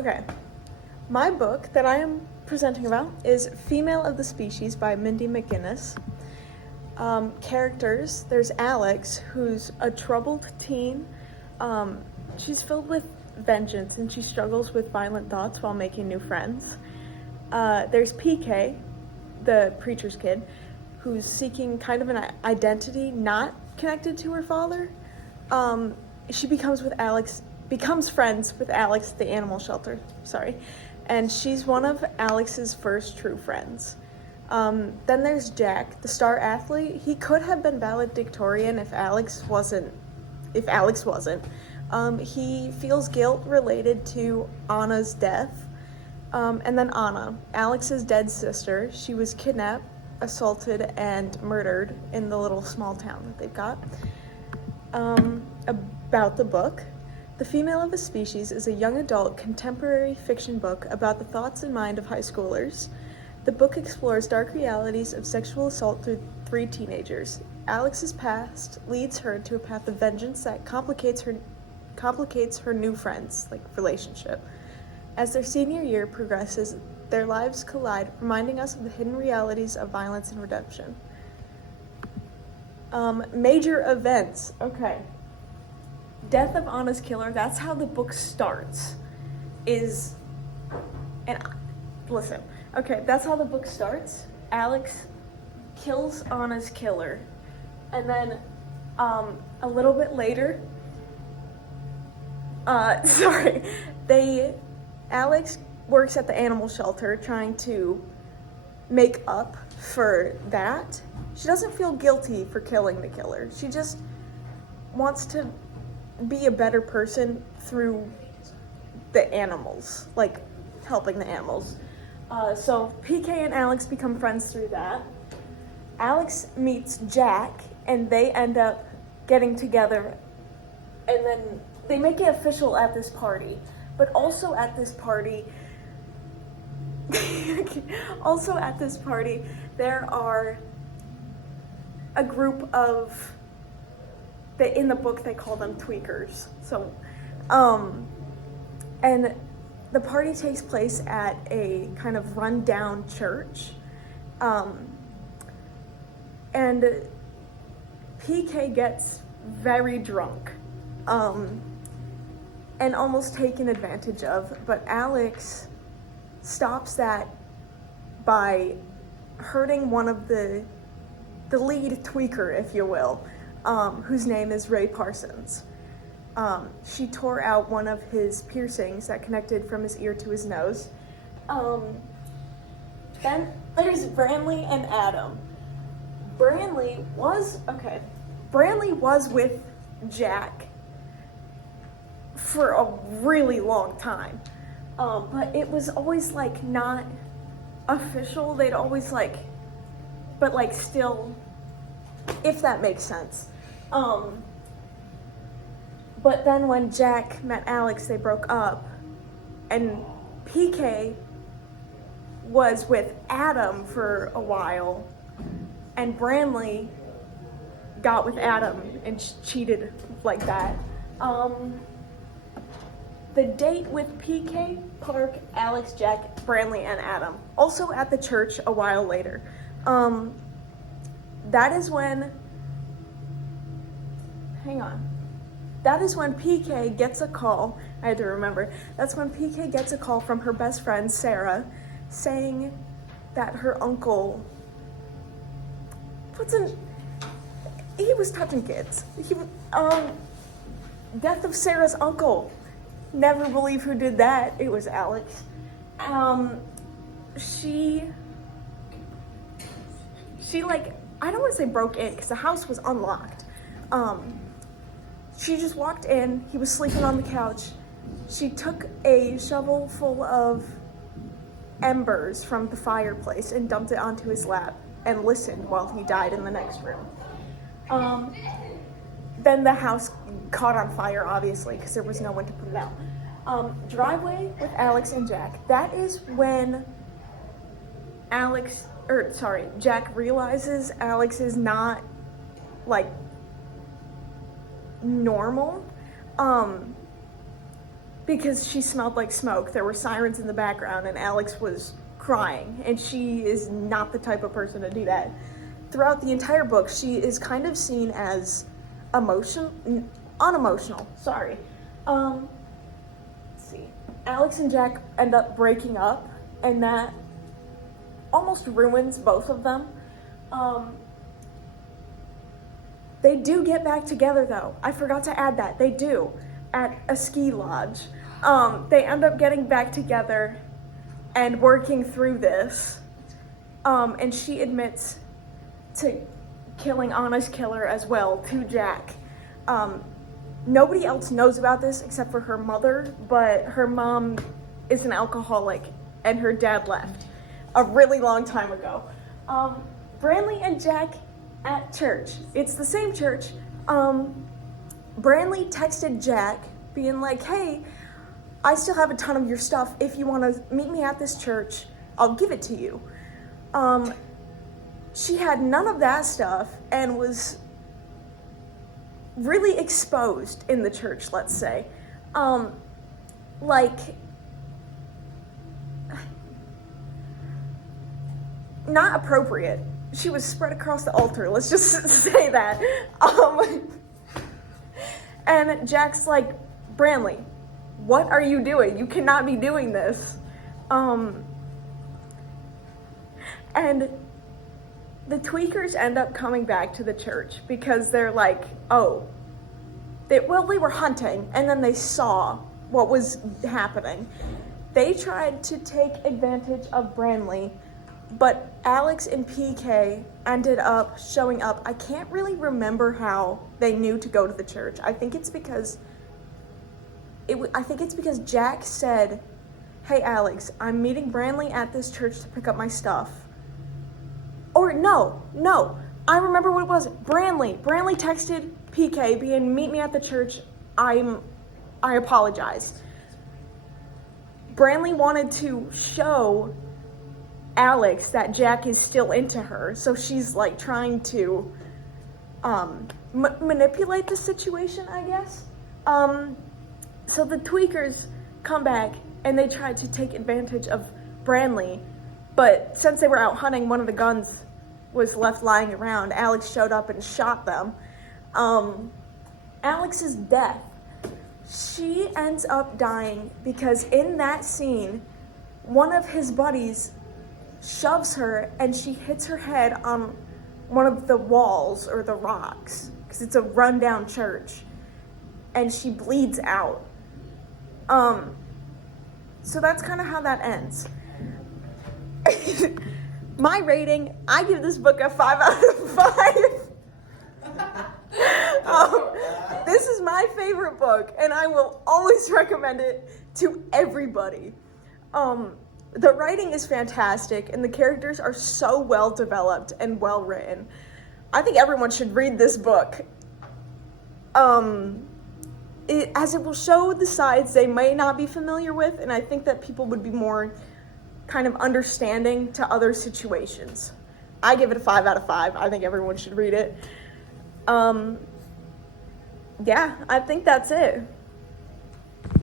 Okay, my book that I am presenting about is Female of the Species by Mindy Mcginnis. Characters, there's Alex, who's a troubled teen. She's filled with vengeance and she struggles with violent thoughts while making new friends. There's PK, the preacher's kid, who's seeking kind of an identity not connected to her father. She becomes friends with Alex at the animal shelter, and she's one of Alex's first true friends. Then there's Jack, the star athlete. He could have been valedictorian if Alex wasn't. He feels guilt related to Anna's death. And then Anna, Alex's dead sister. She was kidnapped, assaulted, and murdered in the little small town that they've got. About the book. The Female of a Species is a young adult contemporary fiction book about the thoughts and mind of high schoolers. The book explores dark realities of sexual assault through 3 teenagers. Alex's past leads her to a path of vengeance that complicates her new friends' relationship. As their senior year progresses, their lives collide, reminding us of the hidden realities of violence and redemption. Major events. Okay. Death of Anna's killer, that's how the book starts. That's how the book starts. Alex kills Anna's killer. And then, a little bit later, Alex works at the animal shelter trying to make up for that. She doesn't feel guilty for killing the killer. She just wants to be a better person through the animals, helping the animals. So PK and Alex become friends through that. Alex meets Jack and they end up getting together, and then they make it official at this party. But also at this party, there are a group of, in the book they call them tweakers. So, and the party takes place at a kind of rundown church. And PK gets very drunk. And almost taken advantage of, but Alex stops that by hurting one of the lead tweaker, if you will, whose name is Ray Parsons. She tore out one of his piercings that connected from his ear to his nose. Then there's Branley and Adam. Branley was with Jack for a really long time, but it was always not official. They'd always still, if that makes sense. But then when Jack met Alex, they broke up, and PK was with Adam for a while, and Branley got with Adam and cheated like that. The date with PK, Park, Alex, Jack, Branley, and Adam. Also at the church a while later. That is when PK gets a call. I had to remember. That's when PK gets a call from her best friend, Sarah, saying that her uncle he was touching kids. Death of Sarah's uncle. Never believe who did that. It was Alex. She I don't want to say broke in because the house was unlocked. She just walked in. He was sleeping on the couch. She took a shovel full of embers from the fireplace and dumped it onto his lap and listened while he died in the next room. Then the house caught on fire, obviously, because there was no one to put it out. Driveway with Alex and Jack. That is when Jack realizes Alex is not normal. because she smelled like smoke. There were sirens in the background, and Alex was crying, and she is not the type of person to do that. Throughout the entire book, she is kind of seen as unemotional. Sorry. Let's see. Alex and Jack end up breaking up, and that almost ruins both of them. They do get back together, though. I forgot to add that. They do, at a ski lodge. They end up getting back together and working through this. And she admits to killing Anna's killer as well, to Jack. Nobody else knows about this except for her mother, but her mom is an alcoholic and her dad left a really long time ago. Branley and Jack at church. It's the same church. Branley texted Jack being like, hey, I still have a ton of your stuff. If you want to meet me at this church, I'll give it to you. She had none of that stuff and was really exposed in the church, let's say. Not appropriate. She was spread across the altar, let's just say that. And Jack's like, Branley, what are you doing? You cannot be doing this. And the tweakers end up coming back to the church because they're like, they were hunting, and then they saw what was happening. They tried to take advantage of Branley, but Alex and PK ended up showing up. I can't really remember how they knew to go to the church. I think it's because Jack said, hey Alex, I'm meeting Branley at this church to pick up my stuff. Or no, I remember what it was. Branley texted PK being, meet me at the church. I apologize. Branley wanted to show Alex that Jack is still into her, so she's like trying to manipulate the situation, I guess. So the tweakers come back and they tried to take advantage of Branley, but since they were out hunting, one of the guns was left lying around. Alex showed up and shot them. Alex's death, she ends up dying because in that scene, one of his buddies shoves her and she hits her head on one of the walls or the rocks because it's a rundown church, and she bleeds out. So that's kind of how that ends. My rating, I give this book a 5 out of 5. This is my favorite book, and I will always recommend it to everybody. The writing is fantastic, and the characters are so well developed and well written. I think everyone should read this book. As it will show the sides they may not be familiar with, and I think that people would be more kind of understanding to other situations. I give it a 5 out of 5. I think everyone should read it. Yeah, I think that's it.